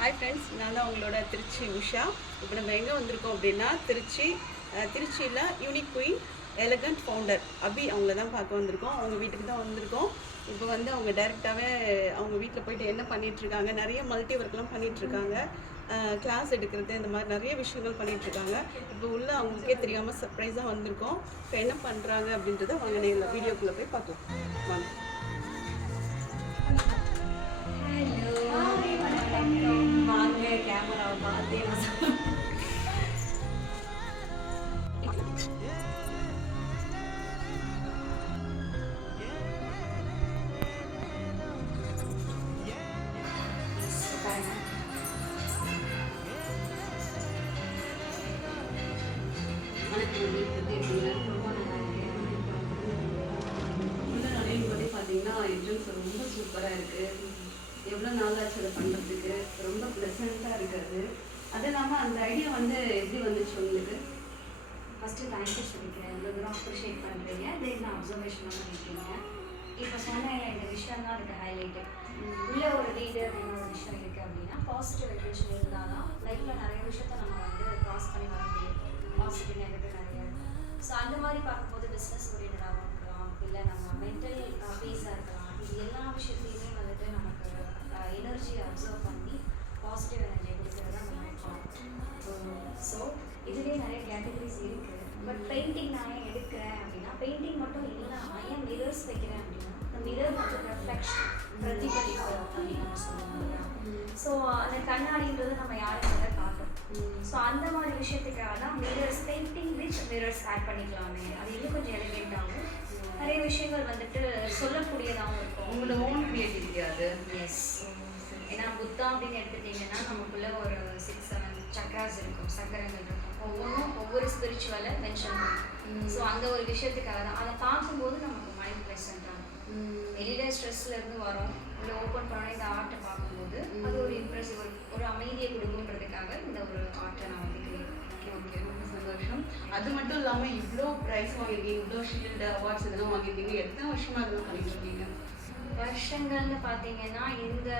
Hi friends, நான் தான் உங்களோட திருச்சி உஷா. இப்போ நம்ம எங்கே வந்திருக்கோம் அப்படின்னா திருச்சியில் யூனிக் குயின் எலகண்ட் ஃபவுண்டர் அபி அவங்கள தான் பார்க்க வந்திருக்கோம். அவங்க வீட்டுக்கு தான் வந்திருக்கோம். இப்போ வந்து அவங்க டைரெக்டாகவே அவங்க வீட்டில் போயிட்டு என்ன பண்ணிகிட்ருக்காங்க, நிறைய மல்டி ஒர்க்லாம் பண்ணிகிட்ருக்காங்க, கிளாஸ் எடுக்கிறது, இந்த மாதிரி நிறைய விஷயங்கள் பண்ணிகிட்ருக்காங்க. இப்போ உள்ள அவங்களுக்கே தெரியாமல் சர்ப்ரைஸாக வந்திருக்கோம். இப்போ என்ன பண்ணுறாங்க அப்படின்றத வாங்க நேரில் வீடியோக்குள்ளே போய் பார்க்கலாம். வாங்க. வாங்க, கேமராவை பார்த்தே பார்த்தீங்கன்னா என்ட்ரன்ஸ் ரொம்ப சூப்பராக இருக்குது. எவ்வளோ நாளாச்சு அதை பண்ணுறதுக்கு, ரொம்ப ப்ளசண்ட்டாக இருக்கிறது. அது இல்லாமல் அந்த ஐடியா வந்து எப்படி வந்துச்சு உங்களுக்கு? ஃபஸ்ட்டு தேங்க்யூ சொல்லிக்கிறேன். இவ்வளோ தூரம் அப்ரிஷியேட் பண்ணுறீங்க, தென் நான் அப்சர்வேஷனாக பண்ணியிருக்கீங்க. இப்போ சொன்ன இந்த விஷயம் தான் அதுக்கு ஹைலைட்டு. உள்ள ஒரு வீடு அப்படின்னு ஒரு விஷயம் இருக்குது அப்படின்னா பாசிட்டிவ் வைப்ரேஷன் இருந்தால் தான் லைஃப்பில் நிறைய விஷயத்த நம்ம வந்து க்ராஸ் பண்ணி வர முடியும். பாசிட்டிவ் நெகட்டிவ் நிறைய. ஸோ அந்த மாதிரி பார்க்கும்போது பிஸ்னஸ் ஓரியன்டாகவும் இருக்கலாம், இல்லை நம்ம மென்டல் பீஸாக இருக்கலாம். இது எல்லா விஷயத்தையுமே வந்துட்டு நமக்கு எனர்ஜியை அப்சர்வ் பண்ணி பாசிட்டிவ் எனர்ஜியை கொடுக்குறதா நம்ம நினைக்கலாம். ஸோ இதுலேயே நிறைய கேட்டகரிஸ் இருக்குது. பட் பெயிண்டிங் நான் ஏன் எடுக்கிறேன் அப்படின்னா, பெயிண்டிங் மட்டும் இல்லாமல் ஏன் மிரர்ஸ் வைக்கிறேன் அப்படின்னா, இந்த மிரர் வந்து ரெஃப்ளெக்ஷன் பிரதிபலிப்பு அப்படின்னு நம்ம சொல்லுவோம். ஸோ அந்த கண்ணாடின்றது நம்ம யாரும் அதை பார்க்கணும். ஸோ அந்த மாதிரி விஷயத்துக்காக தான் mirrors, painting with mirrors add பண்ணிக்கலாமே, அது இன்னும் கொஞ்சம் எலிகேட்டாகவும் நிறைய விஷயங்கள் வந்துட்டு சொல்லக்கூடியதாகவும் இருக்கும். உங்களோட ஓன் கிரியேட்டிவிட்டி அது. எஸ். ஏன்னா புத்தா அப்படின்னு எடுத்துட்டிங்கன்னா நமக்குள்ள ஒரு 6-7 சக்ராஸ் இருக்கும், சக்கரங்கள் இருக்கும். ஒவ்வொன்றும் ஒவ்வொரு ஸ்பிரிச்சுவலை மென்ஷன் பண்ணும். ஸோ அந்த ஒரு விஷயத்துக்காக தான் அதை பார்க்கும்போது நமக்கு மைண்ட் ப்ளசண்ட்டாக இருக்கும். வெளியில் ஸ்ட்ரெஸ்லேருந்து வரோம், உள்ள ஓப்பன் பண்ண இந்த ஆர்ட்டை பார்க்கும்போது அது ஒரு இம்ப்ரெசிவ், ஒரு அமைதியை கொடுக்குன்றதுக்காக இந்த ஒரு ஆர்ட்டை நான் வந்து கிரியேட். ஓகே, ரொம்ப சந்தோஷம். அது மட்டும் இல்லாமல் இவ்வளோ ப்ரைஸ் வாங்கியிருக்கீங்க, இவ்வளோ ஷீல்டு அவார்ட்ஸ் இதெல்லாம் வாங்கியிருக்கீங்க. எத்தனை வருஷமாக இதெல்லாம் பண்ணிட்டு இருக்கீங்க? வருஷங்கள்னு பார்த்தீங்கன்னா இந்த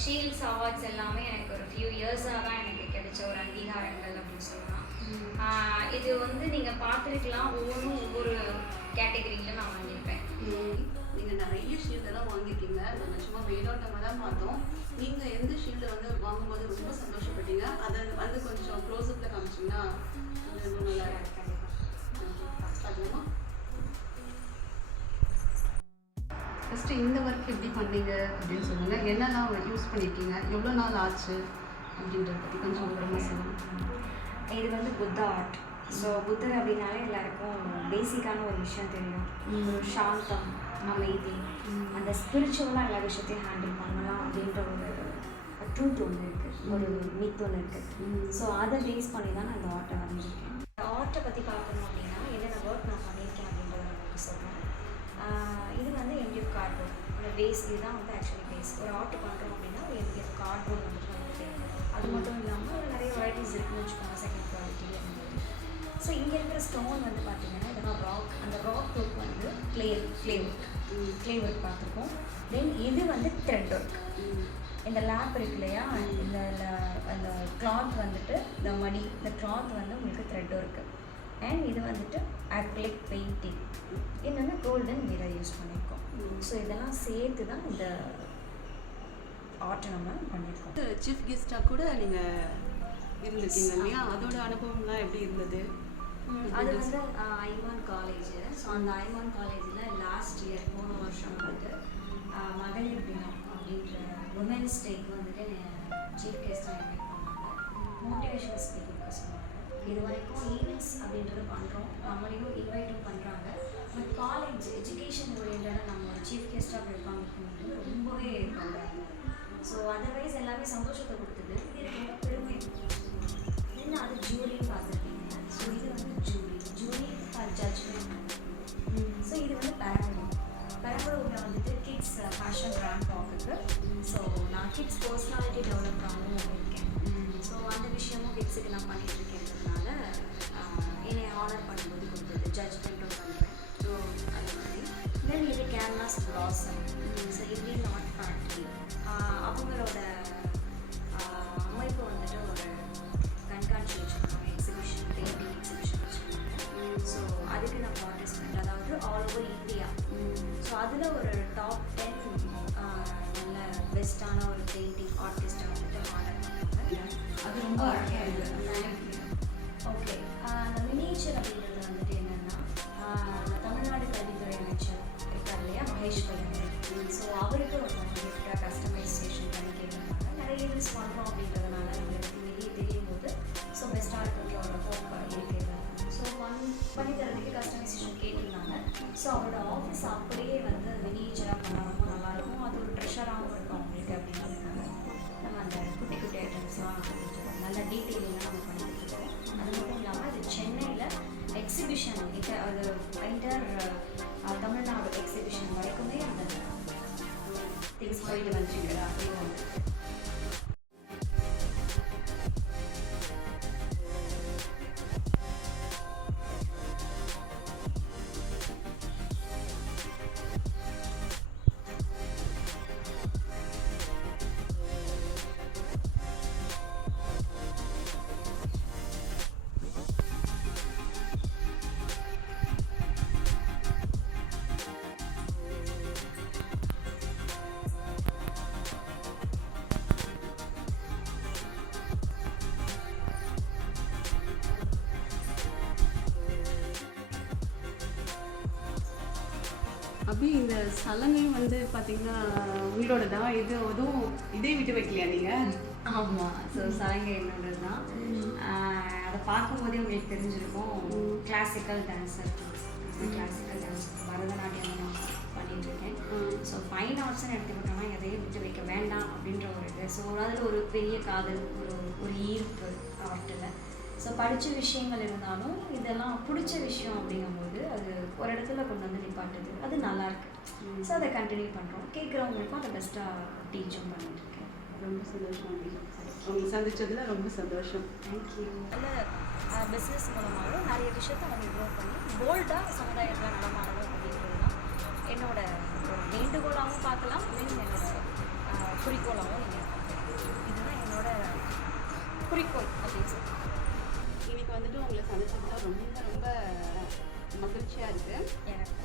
ஷீல்ட்ஸ் அவார்ட்ஸ் எல்லாமே எனக்கு ஒரு ஃபியூ இயர்ஸாக தான் எனக்கு கிடைச்ச ஒரு அங்கீகாரங்கள் அப்படின்னு சொல்லலாம். இது வந்து நீங்கள் பார்த்துருக்கலாம், ஒவ்வொன்றும் ஒவ்வொரு கேட்டகரியில் நான் வாங்கியிருப்பேன். நீங்கள் நிறைய ஷீல்டெல்லாம் வாங்கியிருக்கீங்க. நம்ம சும்மா மேலோட்டமாக தான் பார்த்தோம். நீங்கள் எந்த ஷீல்டை வந்து வாங்கும்போது ரொம்ப சந்தோஷப்பட்டீங்க, அதை வந்து கொஞ்சம் க்ளோஸ்அப்பில் காமிச்சிங்கன்னா ரொம்ப நல்லா இருக்கு. பார்க்கலாமா? ஃபஸ்ட்டு இந்த ஒர்க் எப்படி பண்ணீங்க அப்படின்னு சொல்லுங்கள். என்னெல்லாம் யூஸ் பண்ணியிருக்கீங்க, எவ்வளோ நாள் ஆச்சு அப்படின்றத பற்றி கொஞ்சம் விவரமாக சொல்லுங்கள். இது வந்து புத்தா ஆர்ட். ஸோ புத்தர் அப்படின்னாலே எல்லாருக்கும் பேசிக்கான ஒரு விஷயம் தெரியும். ஒரு சாந்தம், அமைதி, அந்த ஸ்பிரிச்சுவலாக எல்லா விஷயத்தையும் ஹேண்டில் பண்ணலாம் அப்படின்ற ஒரு ட்ரூத் ஒன்று இருக்குது, ஒரு மித் ஒன்று இருக்குது. ஸோ அதை பேஸ் பண்ணி தான் நான் இந்த ஆர்ட்டை வரைஞ்சிருக்கேன். இந்த ஆர்ட்டை பற்றி பார்க்கணும் அப்படின்னா என்னென்ன ஒர்க் நான் பண்ணியிருக்கேன் அப்படின்றத நான் சொல்கிறேன். இது வந்து எம்டிஎஃப் கார்ட்போர்ட், அந்த பேஸ் இதுதான் வந்து ஆக்சுவலி பேஸ். ஒரு ஆர்ட் பண்ணுறோம் அப்படின்னா ஒரு எம்டிஎஃப் கார்ட்போர்ட் வந்துட்டு நமக்கு தேவைப்படும். அது மட்டும் இல்லாமல் நிறைய வெரைட்டிஸ் இருக்குன்னு வச்சுக்கோங்க, செகண்ட் குவாலிட்டி அந்த மாதிரி. ஸோ இங்கே இருக்கிற ஸ்டோன் வந்து பார்த்தீங்கன்னா இதெல்லாம் ராக். அந்த ராக் ஒர்க் வந்து க்ளே ஒர்க் பார்த்துருக்கோம். தென் இது வந்து த்ரெட் ஒர்க். இந்த லேப் இருக்கு இல்லையா, இந்த அந்த கிளாத் வந்துட்டு இந்த மடி, இந்த கிளாத் வந்து உங்களுக்கு த்ரெட் ஒர்க்கு. அண்ட் இது வந்துட்டு அக்ரிலிக் பெயிண்டிங், இன்னொன்று கோல்டன் மிரர் யூஸ் பண்ணியிருக்கோம். ஸோ இதெல்லாம் சேர்த்து தான் இந்த ஆர்ட்டை நம்ம பண்ணியிருக்கோம். சீஃப் கெஸ்ட்டாக கூட நீங்கள் இருந்திருக்கீங்க இல்லையா, அதோட அனுபவம்லாம் எப்படி இருந்தது? அது வந்து ஐமான் காலேஜ். ஸோ அந்த ஐமான் காலேஜில் லாஸ்ட் இயர் போன வருஷம் வந்துட்டு மகளிர் தினம் அப்படின்ற உமன்ஸ் டேக்கு வந்துட்டு சீஃப் கெஸ்ட்டாக இன்வைட் பண்ணாங்க. மோட்டிவேஷனல் ஸ்பீக்கருக்கு சொன்னாங்க. இது வரைக்கும் ஈவெண்ட்ஸ் அப்படின்றது பண்ணுறோம், நம்மளையும் இன்வைட்டும் பண்ணுறாங்க. பட் காலேஜ் எஜுகேஷன் ஓரியன்டாக நம்ம ஒரு சீஃப் கெஸ்ட்டாக போய் உட்காந்துருக்கும் ரொம்பவே பண்ணுறாங்க. ஸோ அதர்வைஸ் எல்லாமே சந்தோஷத்தை கொடுத்தது. இது ரொம்ப பெருமை. இன்னும் அது ஜூரின்னு பார்த்துருக்கீங்க. ஸோ இது வந்து ஜூரி ஃபார் ஜட்ஜ்மெண்ட். ஸோ இது வந்து பெரம்பலூரில் வந்துட்டு கிட்ஸ் ஃபேஷன் ரேங்க் ஆகுது. ஸோ நான் கிட்ஸ் பர்சனாலிட்டி டெவலப் பண்ணவும் இருக்கேன். ஸோ அந்த விஷயமும் கிட்ஸுக்கு நான் பண்ணிட்டு இருக்கிறதுனால என்னை ஆனர் பண்ணும்போது கொடுத்தது. ஜட்ஜ்மெண்ட்டும் பண்ணுறேன். ஸோ அது மாதிரி தென் இது கேன்வாஸ் ப்ளாசம். ஸோ இது நாட் ஃபேக்ட்ரி. அவங்களோட ரொம்ப அழகாக இருக்குது. ஓகே, அந்த மினியேச்சர் அப்படின்றது வந்துட்டு என்னென்னா, தமிழ்நாடு கல்வித்துறை அமைச்சர் இருக்கார் இல்லையா, மகேஷ் பையன். ஸோ அவருக்கு ஒரு கிஃப்டாக கஸ்டமைசேஷன் பண்ணி கேட்டிருந்தாங்க. நிறைய யூஸ் பண்ணுறோம் அப்படின்றதுனால நம்மளுக்கு வெளியே தெரியும் போது ஸோ பெஸ்ட்டாக இருக்கிற ஒரு ஹோப் இருக்குது. ஸோ பண்ணி தரதுக்கு கஸ்டமைசேஷன் கேட்டிருந்தாங்க. ஸோ அவரோட ஆஃபீஸ் அப்படியே வந்து மினியேச்சராக பண்ணால் ரொம்ப நல்லாயிருக்கும். அது ஒரு ட்ரெஷராகவும் இருக்கும் அவங்களுக்கு அப்படின்றதுனால நம்ம அந்த குட்டி குட்டி ஐட்டம்ஸ்லாம் கொஞ்சம் நல்ல டீட்டெயிலிங்காக நம்ம பண்ணிட்டுருக்கோம். அது மட்டும் இல்லாமல் இது சென்னையில் எக்ஸிபிஷன் அது என்டர் தமிழ்நாடு எக்ஸிபிஷன் வரைக்குமே அந்த திங்ஸ் போயிட்டு வந்துருக்கு அப்படின்னு வந்து. அப்படி இந்த சலங்கையும் வந்து பார்த்தீங்கன்னா உங்களோட தான், இது எதுவும் இதே விட்டு வைக்கலையா நீங்கள்? ஆமாம், ஸோ சலங்கை என்னோடது தான். அதை பார்க்கும்போதே உங்களுக்கு தெரிஞ்சிருக்கும். Classical dancer, classical dance Bharatanatyam நான் பண்ணிகிட்ருக்கேன். ஸோ ஃபைன் ஆர்ட்ஸ்ன்னு எடுத்துக்கிட்டோம்னா எதையும் விட்டு வைக்க வேண்டாம் அப்படின்ற ஒரு இது. ஸோ அதில் ஒரு பெரிய காதல், ஒரு ஈர்ப்பு அவர்கிட்ட. ஸோ படித்த விஷயங்கள் இருந்தாலும் இதெல்லாம் பிடிச்ச விஷயம் அப்படிங்கும்போது அது ஒரு இடத்துல கொண்டு வந்து நிப்பாட்டுது. அது நல்லாயிருக்கு. ஸோ அதை கண்டினியூ பண்ணுறோம். கேட்குறவங்களுக்கும் அதை பெஸ்ட்டாக டீச்சும் பண்ணிட்டுருக்கேன். ரொம்ப சந்தோஷம். உங்களுக்கு சந்திச்சதில் ரொம்ப சந்தோஷம். தேங்க்யூ. அதில் பிஸ்னஸ் மூலமாகவும் நிறைய விஷயத்த நம்ம க்ரோ பண்ணி போல்டாக சமுதாயத்தில் நடமாடணும் அப்படின்றது தான் என்னோட ஒரு வேண்டுகோளாகவும் பார்க்கலாம், மீன்ஸ் என்னோட குறிக்கோளாகவும் நீங்கள் பார்க்கலாம். இதுதான் என்னோட குறிக்கோள் அப்படின்னு சொல்லி. இன்னைக்கு வந்துட்டு உங்களை சந்திச்சதுல ரொம்ப ரொம்ப மகிழ்ச்சியாக இருக்குது.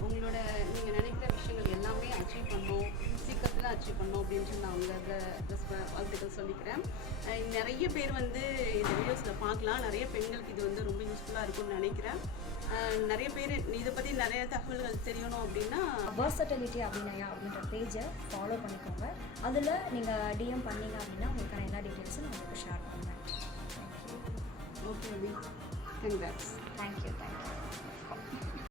உங்களோட நீங்கள் நினைக்கிற விஷயங்கள் எல்லாமே அச்சீவ் பண்ணணும், சீக்கிரத்தில் அச்சீவ் பண்ணணும் அப்படின்ட்டு நான் உங்களோட வாழ்த்துக்கள் சொல்லிக்கிறேன். நிறைய பேர் வந்து இந்த வீடியோஸில் பார்க்கலாம். நிறைய பெண்களுக்கு இது வந்து ரொம்ப யூஸ்ஃபுல்லாக இருக்கும்னு நினைக்கிறேன். நிறைய பேர் இதை பற்றி நிறைய தகவல்கள் தெரியணும் அப்படின்னா வெர்சட்டிலிட்டி அபிநயா அப்படின்ற பேஜை ஃபாலோ பண்ணிக்கோங்க. அதில் நீங்கள் டிஎம் பண்ணீங்க அப்படின்னா உங்களுக்கான எல்லா டீட்டெயில்ஸும் நான் உங்களுக்கு ஷேர் பண்ணுவேன். ஓகே அபி, கங்க்ராட்ஸ். தேங்க்யூ.